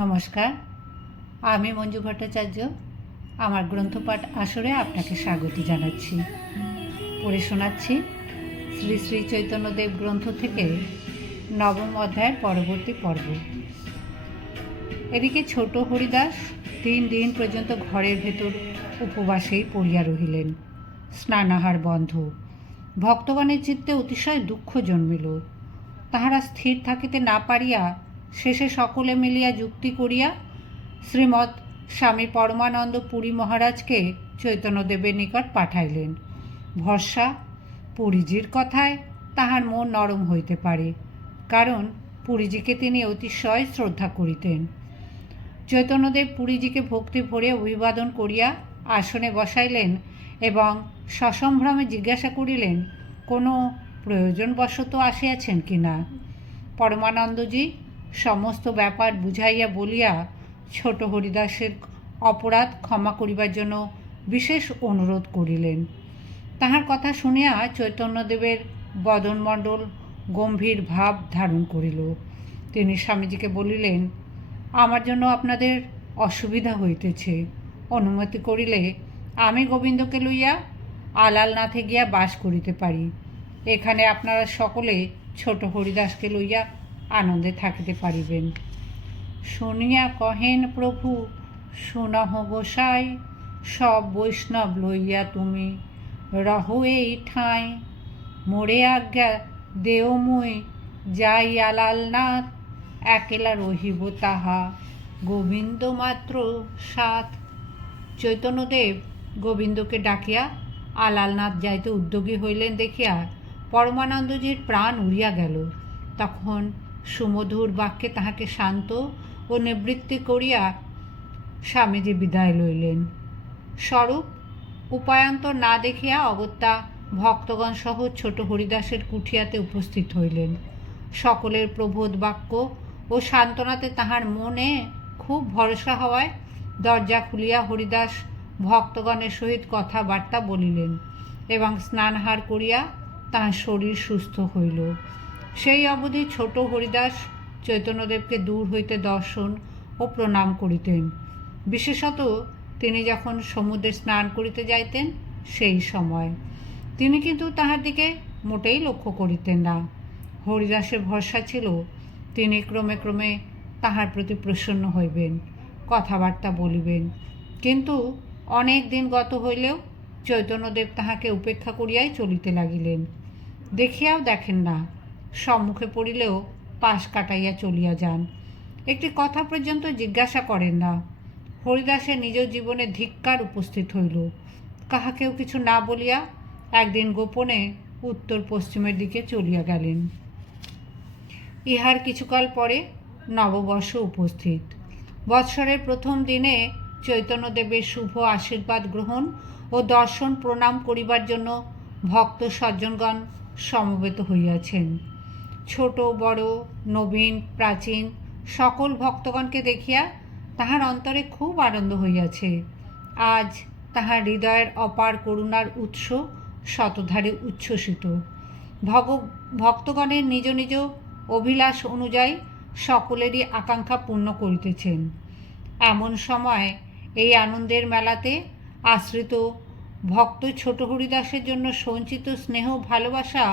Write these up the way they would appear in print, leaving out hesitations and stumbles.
নমস্কার, আমি মঞ্জু ভট্টাচার্য। আমার গ্রন্থপাঠ আসরে আপনাকে স্বাগত জানাচ্ছি। পড়ে শোনাচ্ছি শ্রী শ্রী চৈতন্যদেব গ্রন্থ থেকে নবম অধ্যায়ের পরবর্তী পর্ব। এদিকে ছোট হরিদাস 3 দিন পর্যন্ত ঘরের ভেতর উপবাসেই পড়িয়া রহিলেন। স্নানাহার বন্ধ। ভক্তগণের চিত্তে অতিশয় দুঃখ জন্মিল। তাহারা স্থির থাকিতে না পারিয়া শেষে সকলে মিলিয়া যুক্তি করিয়া শ্রীমৎ স্বামী পরমানন্দ পুরী মহারাজকে চৈতন্যদেবের নিকট পাঠাইলেন। ভরসা পুরীজির কথায় তাহার মন নরম হইতে পারে, কারণ পুরীজিকে তিনি অতিশয় শ্রদ্ধা করিতেন। চৈতন্যদেব পুরীজিকে ভক্তি ভরে অভিবাদন করিয়া আসনে বসাইলেন এবং সসম্ভ্রমে জিজ্ঞাসা করিলেন, কোনো প্রয়োজনবশত আসিয়াছেন কি না? পরমানন্দজি সমস্ত ব্যাপার বুঝাইয়া বলিয়া ছোট হরিদাসের অপরাধ ক্ষমা করিবার জন্য বিশেষ অনুরোধ করিলেন। তাহার কথা শুনিয়া চৈতন্যদেবের বদনমণ্ডল গম্ভীর ভাব ধারণ করিল। তিনি স্বামীজিকে বলিলেন, আমার জন্য আপনাদের অসুবিধা হইতেছে। অনুমতি করিলে আমি গোবিন্দকে লইয়া আলালনাথে গিয়া বাস করিতে পারি। এখানে আপনারা সকলে ছোট হরিদাসকে লইয়া আনন্দে থাকিতে পারিবেন। শুনিয়া কহেন প্রভু, শুনহ গোসাই, সব বৈষ্ণব লইয়া তুমি রহো এই ঠাঁই। মোরে আজ্ঞা দেও মুই যাই আলালনাথ, একেলা রহিব তাহা গোবিন্দ মাত্র সাথ। চৈতন্যদেব গোবিন্দকে ডাকিয়া আলালনাথ যাইতে উদ্যোগী হইলেন দেখিয়া পরমানন্দজির প্রাণ উড়িয়া গেল। তখন সুমধুর বাক্যে তাহাকে শান্ত ও নিবৃত্তি করিয়া স্বামীজি বিদায় লইলেন। স্বরূপ উপায়ান্তর না দেখিয়া অগত্যা ভক্তগণ সহ ছোট হরিদাসের কুঠিয়াতে উপস্থিত হইলেন। সকলের প্রবোধ বাক্য ও সান্ত্বনাতে তাহার মনে খুব ভরসা হওয়ায় দরজা খুলিয়া হরিদাস ভক্তগণের সহিত কথাবার্তা বলিলেন এবং স্নানহার করিয়া তাহার শরীর সুস্থ হইল। সেই অবধি ছোট হরিদাস চৈতন্যদেবকে দূর হইতে দর্শন ও প্রণাম করিতেন। বিশেষত তিনি যখন সমুদ্রে স্নান করিতে যাইতেন সেই সময়। তিনি কিন্তু তাহার দিকে মোটেই লক্ষ্য করিতেন না। হরিদাসের ভরসা ছিল তিনি ক্রমে ক্রমে তাহার প্রতি প্রসন্ন হইবেন, কথাবার্তা বলিবেন। কিন্তু অনেক দিন গত হইলেও চৈতন্যদেব তাহাকে উপেক্ষা করিয়াই চলিতে লাগিলেন। দেখিয়াও দেখেন না, সম্মুখে পড়িলেও পাশ কাটাইয়া চলিয়া যান। একটি কথা পর্যন্ত জিজ্ঞাসা করেন না। হরিদাসের নিজ জীবনে ধিক্কার উপস্থিত হইল। কাহাকেও কিছু না বলিয়া একদিন গোপনে উত্তর পশ্চিমের দিকে চলিয়া গেলেন। ইহার কিছুকাল পরে নববর্ষ উপস্থিত। বৎসরের প্রথম দিনে চৈতন্যদেবের শুভ আশীর্বাদ গ্রহণ ও দর্শন প্রণাম করিবার জন্য ভক্ত সজ্জনগণ সমবেত হইয়াছেন। ছোট বড়, নবীন প্রাচীন সকল ভক্তগণকে দেখিয়া তাহার অন্তরে খুব আনন্দ হইয়াছে। আজ তাহার হৃদয়ের অপার করুণার উৎস শতধারে উচ্ছ্বসিত। ভক্তগণের নিজ নিজ অভিলাষ অনুযায়ী সকলেরই আকাঙ্ক্ষা পূর্ণ করিতেছেন। এমন সময় এই আনন্দের মেলাতে আশ্রিত ভক্ত ছোট হরিদাসের জন্য সঞ্চিত স্নেহ ভালোবাসা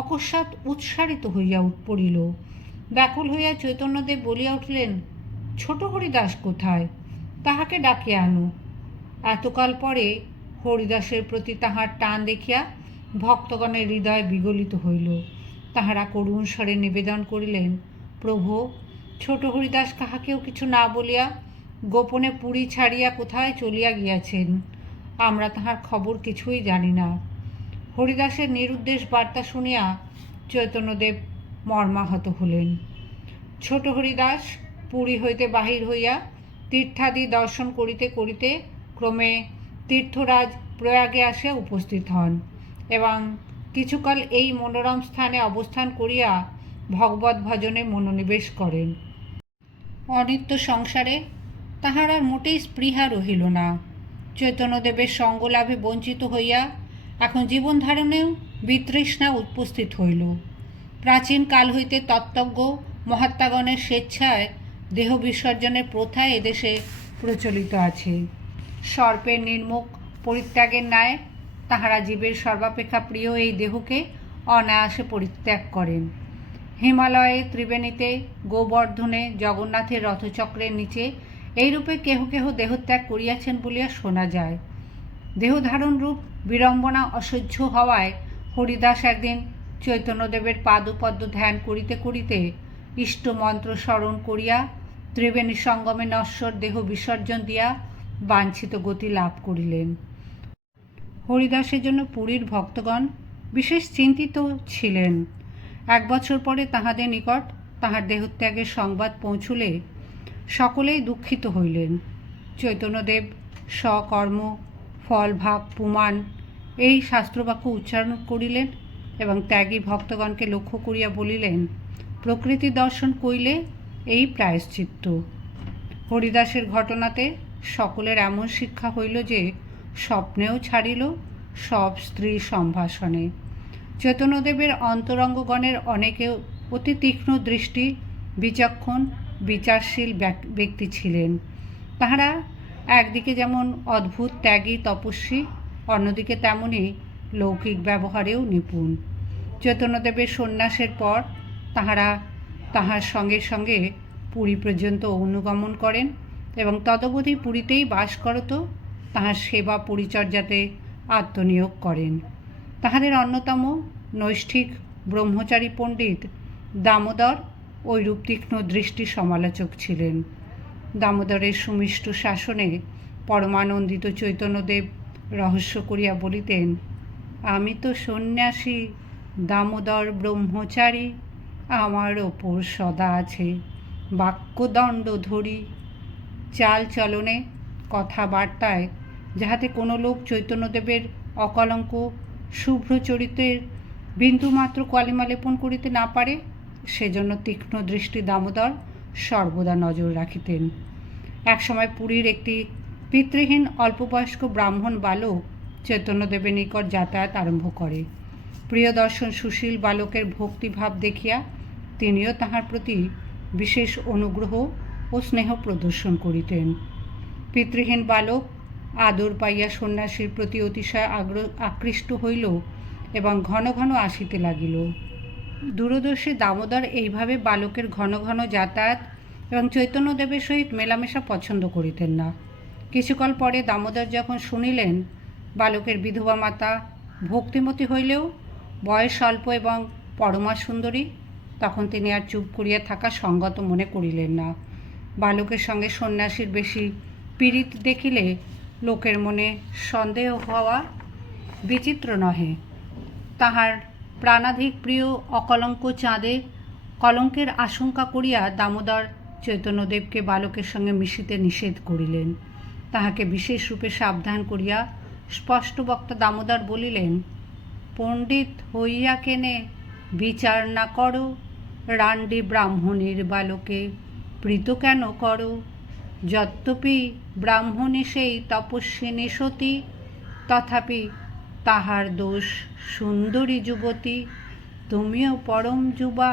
অকস্মাৎ উৎসারিত হইয়া পড়িল। ব্যাকুল হইয়া চৈতন্যদেব বলিয়া উঠিলেন, ছোট হরিদাস কোথায়? তাহাকে ডাকিয়া আনো। এতকাল পরে হরিদাসের প্রতি তাহার টান দেখিয়া ভক্তগণের হৃদয় বিগলিত হইল। তাহারা করুণ স্বরে নিবেদন করিলেন, প্রভু, ছোট হরিদাস কাহাকেও কিছু না বলিয়া গোপনে পুরী ছাড়িয়া কোথায় চলিয়া গিয়াছেন। আমরা তাহার খবর কিছুই জানি না। হরিদাসের নিরুদ্দেশ বার্তা শুনিয়া চৈতন্যদেব মর্মাহত হলেন। ছোট হরিদাস পুরী হইতে বাহির হইয়া তীর্থাদি দর্শন করিতে করিতে ক্রমে তীর্থরাজ প্রয়াগে আসিয়া উপস্থিত হন এবং কিছুকাল এই মনোরম স্থানে অবস্থান করিয়া ভগবত ভজনে মনোনিবেশ করেন। অনিত্য সংসারে তাহার আর মোটেই স্পৃহা রহিল না। চৈতন্যদেবের সঙ্গলাভে বঞ্চিত হইয়া এখন জীবন ধারণেও বিতৃষ্ণা উপস্থিত হইল। প্রাচীন কাল হইতে তত্ত্বজ্ঞ মহাত্মাগণের স্বেচ্ছায় দেহ বিসর্জনের প্রথা এদেশে প্রচলিত আছে। সর্পের নির্মুখ পরিত্যাগের ন্যায় তাহারা জীবের সর্বাপেক্ষা প্রিয় এই দেহকে অনায়াসে পরিত্যাগ করেন। হিমালয়ে, ত্রিবেণীতে, গোবর্ধনে, জগন্নাথের রথচক্রের নিচে এইরূপে কেহ কেহ দেহত্যাগ করিয়াছেন বলিয়া শোনা যায়। দেহধারণরূপ বিড়ম্বনা অসহ্য হওয়ায় হরিদাস একদিন চৈতন্যদেবের পাদপদ্ম ধ্যান করিতে করিতে ইষ্টমন্ত্র স্মরণ করিয়া ত্রিবেণী সঙ্গমে নশ্বর দেহ বিসর্জন দিয়া বাঞ্ছিত গতি লাভ করিলেন। হরিদাসের জন্য পুরীর ভক্তগণ বিশেষ চিন্তিত ছিলেন। 1 বছর পরে তাহাদের নিকট তাহার দেহত্যাগের সংবাদ পৌঁছলে সকলেই দুঃখিত হইলেন। চৈতন্যদেব স্বকর্ম ফলভাগ পুমান এই শাস্ত্রবাক্য উচ্চারণ করিলেন এবং ত্যাগী ভক্তগণকে লক্ষ্য করিয়া বলিলেন, প্রকৃতি দর্শন কইলে এই প্রায়শ্চিত্ত। হরিদাসের ঘটনাতে সকলের এমন শিক্ষা হইল যে স্বপ্নেও ছাড়িল সব স্ত্রী সম্ভাষণে। চৈতন্যদেবের অন্তরঙ্গগণের অনেকে অতি তীক্ষ্ণ দৃষ্টি, বিচক্ষণ, বিচারশীল ব্যক্তি ছিলেন। তাহারা একদিকে যেমন অদ্ভুত ত্যাগী তপস্বী, অন্যদিকে তেমনই লৌকিক ব্যবহারেও নিপুণ। চৈতন্যদেবের সন্ন্যাসের পর তাহারা তাহার সঙ্গে সঙ্গে পুরী পর্যন্ত অনুগমন করেন এবং তদবধি পুরীতেই বাস করত তাহার সেবা পরিচর্যাতে আত্মনিয়োগ করেন। তাহাদের অন্যতম নৈষ্ঠিক ব্রহ্মচারী পণ্ডিত দামোদর ঐরূপ তীক্ষ্ণ দৃষ্টি সমালোচক ছিলেন। দামোদরের সুমিষ্ট শাসনে পরমানন্দিত চৈতন্যদেব রহস্য করিয়া বলিতেন, আমি তো সন্ন্যাসী, দামোদর ব্রহ্মচারী, আমার ওপর সদা আছে বাক্যদণ্ড ধরি। চাল চলনে কথাবার্তায় যাহাতে কোনো লোক চৈতন্যদেবের অকলঙ্ক শুভ্র চরিত্রের বিন্দুমাত্র কলিমা লেপন করিতে না পারে, সেজন্য তীক্ষ্ণ দৃষ্টি দামোদর সর্বদা নজর রাখিতেন। একসময় পুরীর একটি পিতৃহীন অল্পবয়স্ক ব্রাহ্মণ বালক চৈতন্যদেবের নিকট যাতায়াত আরম্ভ করে। প্রিয়দর্শন সুশীল বালকের ভক্তিভাব দেখিয়া তিনিও তাহার প্রতি বিশেষ অনুগ্রহ ও স্নেহ প্রদর্শন করিতেন। পিতৃহীন বালক আদর পাইয়া সন্ন্যাসীর প্রতি অতিশয় আকৃষ্ট হইল এবং ঘন ঘন আসিতে লাগিল। দূরদর্শী দামোদর এইভাবে বালকের ঘন ঘন যাতায়াত এবং চৈতন্যদেবের সহিত মেলামেশা পছন্দ করিতেন না। কিছুকাল পরে দামোদর যখন শুনিলেন বালকের বিধবা মাতা ভক্তিমতী হইলেও বয়স অল্প এবং পরমা সুন্দরী, তখন তিনি আর চুপ করিয়া থাকা সঙ্গত মনে করিলেন না। বালকের সঙ্গে সন্ন্যাসীর বেশি পীড়িত দেখিলে লোকের মনে সন্দেহ হওয়া বিচিত্র নহে। তাহার প্রাণাধিক প্রিয় অকলঙ্ক চাঁদের কলঙ্কের আশঙ্কা করিয়া দামোদর চৈতন্যদেবকে বালকের সঙ্গে মিশিতে নিষেধ করিলেন। তাহাকে বিশেষ রূপে সাবধান করিয়া স্পষ্টবক্তা দামোদর বলিলেন, পণ্ডিত হইয়া কেনে বিচার না করো, রাণ্ডি ব্রাহ্মণের বালকে প্রীত কেন করো? যদ্যপি ব্রাহ্মণী সেই তপস্বিনী সতী, তথাপি তাহার দোষ সুন্দরী যুবতী। তুমিও পরম যুবা,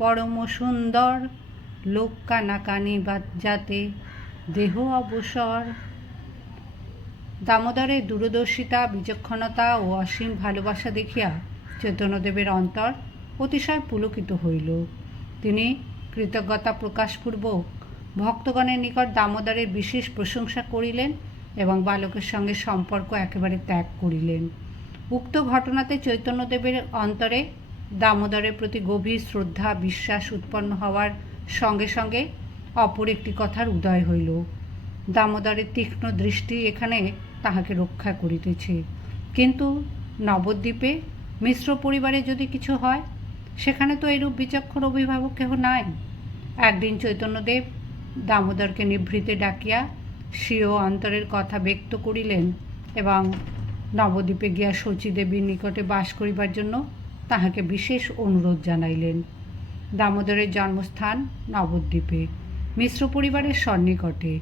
পরম সুন্দর, লোক কানাকানি যাতে দেহ অবসর। দামোদরের দূরদর্শিতা, বিচক্ষণতা ও অসীম ভালোবাসা দেখিয়া চৈতন্যদেবের অন্তর অতিশয় পুলকিত হইল। তিনি কৃতজ্ঞতা প্রকাশপূর্বক ভক্তগণের নিকট দামোদরের বিশেষ প্রশংসা করিলেন এবং বালকের সঙ্গে সম্পর্ক একেবারে ত্যাগ করিলেন। উক্ত ঘটনাতে চৈতন্যদেবের অন্তরে দামোদরের প্রতি গভীর শ্রদ্ধা বিশ্বাস উৎপন্ন হওয়ার সঙ্গে সঙ্গে অপর একটি কথার উদয় হইল। দামোদরের তীক্ষ্ণ দৃষ্টি এখানে তাহাকে রক্ষা করিতেছে, কিন্তু নবদ্বীপে মিশ্র পরিবারে যদি কিছু হয়, সেখানে তো এরূপ বিচক্ষণ অভিভাবক কেহ নাই। একদিন চৈতন্যদেব দামোদরকে নিভৃতে ডাকিয়া স্বীয় অন্তরের কথা ব্যক্ত করিলেন এবং নবদ্বীপে গিয়া শচীদেবীর নিকটে বাস করিবার জন্য তাহাকে বিশেষ অনুরোধ জানাইলেন। দামোদরের জন্মস্থান নবদ্বীপে, মিশ্র পরিবারের সন্নিকটে।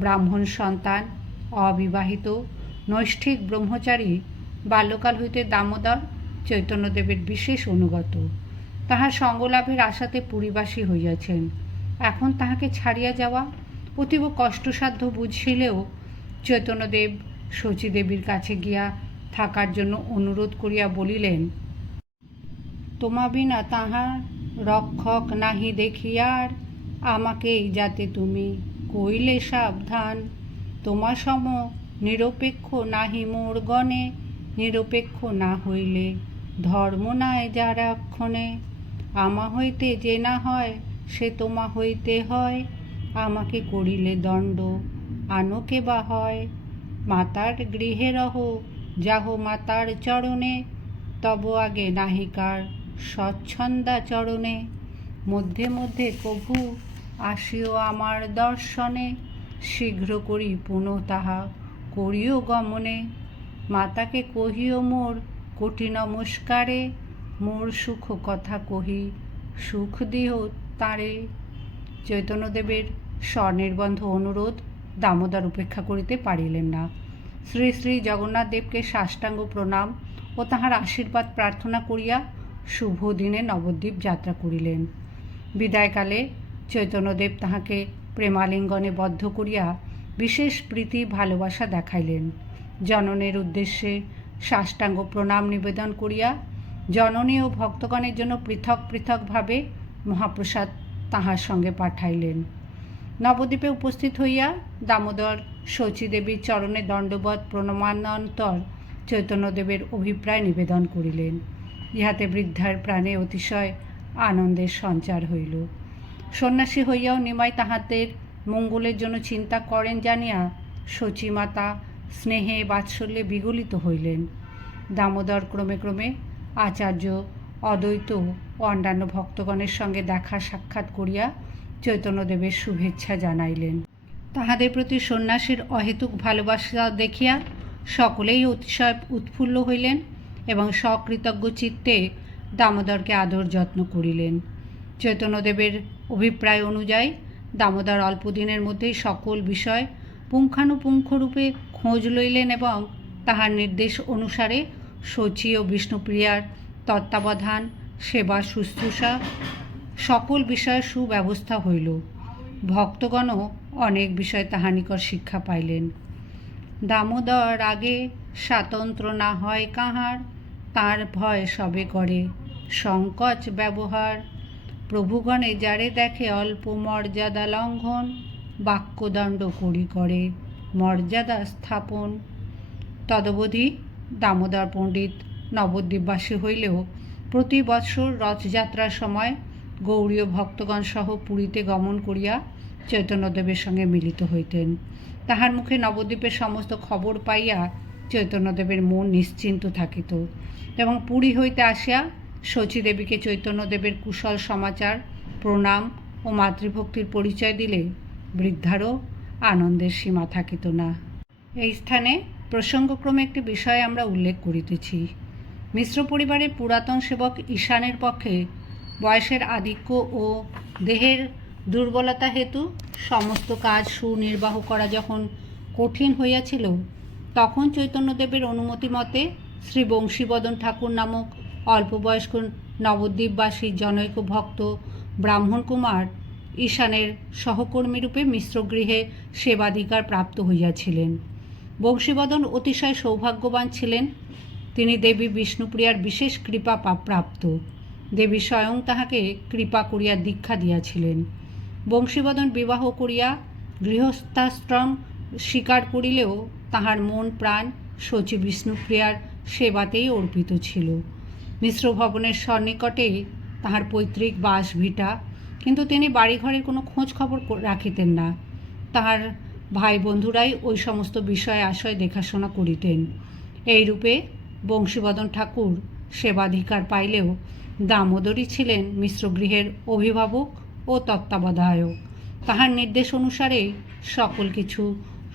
ব্রাহ্মণ সন্তান, অবিবাহিত, নৈষ্ঠিক ব্রহ্মচারী, বাল্যকাল হইতে দামোদর চৈতন্যদেবের বিশেষ অনুগত। তাহার সঙ্গলাভের আশাতে পুরীবাসী হইয়াছেন। এখন তাহাকে ছাড়িয়া যাওয়া অতীব কষ্টসাধ্য বুঝিলেও চৈতন্যদেব শচীদেবীর কাছে গিয়া থাকার জন্য অনুরোধ করিয়া বলিলেন, তোমা বিনা তাহার রক্ষক নাহি দেখিয়ার, আমাকেই যাতে তুমি কইলে সাবধান। তোমা সম নিরপেক্ষ নাহি মোর গণে, নিরপেক্ষ না হইলে ধর্ম নাই যারা ক্ষণে। আমা হইতে যে না হয় সে তোমা হইতে হয়, আমাকে করিলে দণ্ড আনকে বা হয়। মাতার গৃহে রহ, যাহ মাতার চরণে, তব আগে নাহিকার স্বচ্ছন্দাচরণে। মধ্যে মধ্যে কভু আসিও আমার দর্শনে, শীঘ্র করি পুনঃ তাহা করিও গমনে। মাতাকে কহিও মোর কোটি নমস্কারে, মোর সুখ কথা কহি সুখ দিও তাঁরে। চৈতন্যদেবের স্বনির্বন্ধ অনুরোধ দামোদর উপেক্ষা করিতে পারিলেন না। শ্রী শ্রী জগন্নাথ দেবকে সাষ্টাঙ্গ প্রণাম ও তাহার আশীর্বাদ প্রার্থনা করিয়া শুভ দিনে নবদ্বীপ যাত্রা করিলেন। বিদায়কালে চৈতন্যদেব তাহাকে প্রেমালিঙ্গনে বদ্ধ করিয়া বিশেষ প্রীতি ভালোবাসা দেখাইলেন। জননের উদ্দেশ্যে সাষ্টাঙ্গ প্রণাম নিবেদন করিয়া জননী ও ভক্তগণের জন্য পৃথক পৃথকভাবে মহাপ্রসাদ তাহার সঙ্গে পাঠাইলেন। নবদ্বীপে উপস্থিত হইয়া দামোদর শচীদেবীর চরণে দণ্ডবৎ প্রণামানন্তর চৈতন্যদেবের অভিপ্রায় নিবেদন করিলেন। ইহাতে বৃদ্ধার প্রাণে অতিশয় আনন্দের সঞ্চার হইল। সন্ন্যাসী হইয়াও নিমাই তাহাদের মঙ্গলের জন্য চিন্তা করেন জানিয়া শচীমাতা স্নেহে বাৎসল্যে বিগলিত হইলেন। দামোদর ক্রমে ক্রমে আচার্য অদ্বৈত ও অন্যান্য ভক্তগণের সঙ্গে দেখা সাক্ষাৎ করিয়া চৈতন্যদেবের শুভেচ্ছা জানাইলেন। তাহাদের প্রতি সন্ন্যাসীর অহেতুক ভালোবাসা দেখিয়া সকলেই অতিশয় উৎফুল্ল হইলেন এবং সকৃতজ্ঞ চিত্তে দামোদরকে আদর যত্ন করিলেন। চৈতন্যদেবের অভিপ্রায় অনুযায়ী দামোদর অল্পদিনের মধ্যেই সকল বিষয় পুঙ্খানুপুঙ্খরূপে খোঁজ লইলেন এবং তাহার নির্দেশ অনুসারে শচী ও বিষ্ণুপ্রিয়ার তত্ত্বাবধান, সেবা, শুশ্রূষা সকল বিষয়ে সুব্যবস্থা হইল। ভক্তগণও অনেক বিষয় তাহার নিকট শিক্ষা পাইলেন। দামোদর আগে স্বাতন্ত্র না হয় কাহার, তাঁর ভয় সবে করে সংকোচ ব্যবহার। প্রভুগণে যারে দেখে অল্প মর্যাদা লঙ্ঘন, বাক্যদণ্ড করি করে মর্যাদা স্থাপন। তদবধি দামোদর পণ্ডিত নবদ্বীপবাসী হইলেও প্রতি বৎসর রথযাত্রার সময় গৌড়ীয় ভক্তগণ সহ পুরীতে গমন করিয়া চৈতন্যদেবের সঙ্গে মিলিত হইতেন। তাহার মুখে নবদ্বীপের সমস্ত খবর পাইয়া চৈতন্যদেবের মন নিশ্চিন্ত থাকিত এবং পুরী হইতে আসিয়া শচীদেবীকে চৈতন্যদেবের কুশল সমাচার, প্রণাম ও মাতৃভক্তির পরিচয় দিলে বৃদ্ধারও আনন্দের সীমা থাকিত না। এই স্থানে প্রসঙ্গক্রমে একটি বিষয় আমরা উল্লেখ করিতেছি। মিশ্র পরিবারের পুরাতন সেবক ঈশানের পক্ষে বয়সের আধিক্য ও দেহের দুর্বলতা হেতু সমস্ত কাজ সুনির্বাহ করা যখন কঠিন হইয়াছিল, তখন চৈতন্যদেবের অনুমতি মতে শ্রী বংশীবদন ঠাকুর নামক অল্পবয়স্ক নবদ্বীপবাসী জনৈক ভক্ত ব্রাহ্মণ কুমার ঈশানের সহকর্মীরূপে মিশ্রগৃহে সেবাধিকার প্রাপ্ত হইয়াছিলেন। বংশীবদন অতিশয় সৌভাগ্যবান ছিলেন। তিনি দেবী বিষ্ণুপ্রিয়ার বিশেষ কৃপা প্রাপ্ত। দেবী স্বয়ং তাহাকে কৃপা করিয়া দীক্ষা দিয়াছিলেন। বংশীবদন বিবাহ করিয়া গৃহস্থাশ্রম স্বীকার করিলেও তাহার মন প্রাণ শচী বিষ্ণুপ্রিয়ার সেবাতেই অর্পিত ছিল। মিশ্র ভবনের সন্নিকটেই তাহার পৈতৃক বাসভিটা, কিন্তু তিনি বাড়িঘরের কোনো খোঁজ খবর রাখিতেন না। তাহার ভাই বন্ধুরাই ওই সমস্ত বিষয় আশয় দেখাশোনা করিতেন। এইরূপে বংশীবদন ঠাকুর সেবাধিকার পাইলেও দামোদরই ছিলেন মিশ্রগৃহের অভিভাবক ও তত্ত্বাবধায়ক। তাহার নির্দেশ অনুসারেই সকল কিছু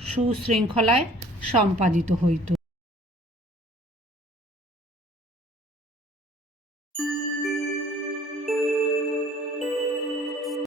সুশৃঙ্খলায় সম্পাদিত হইত।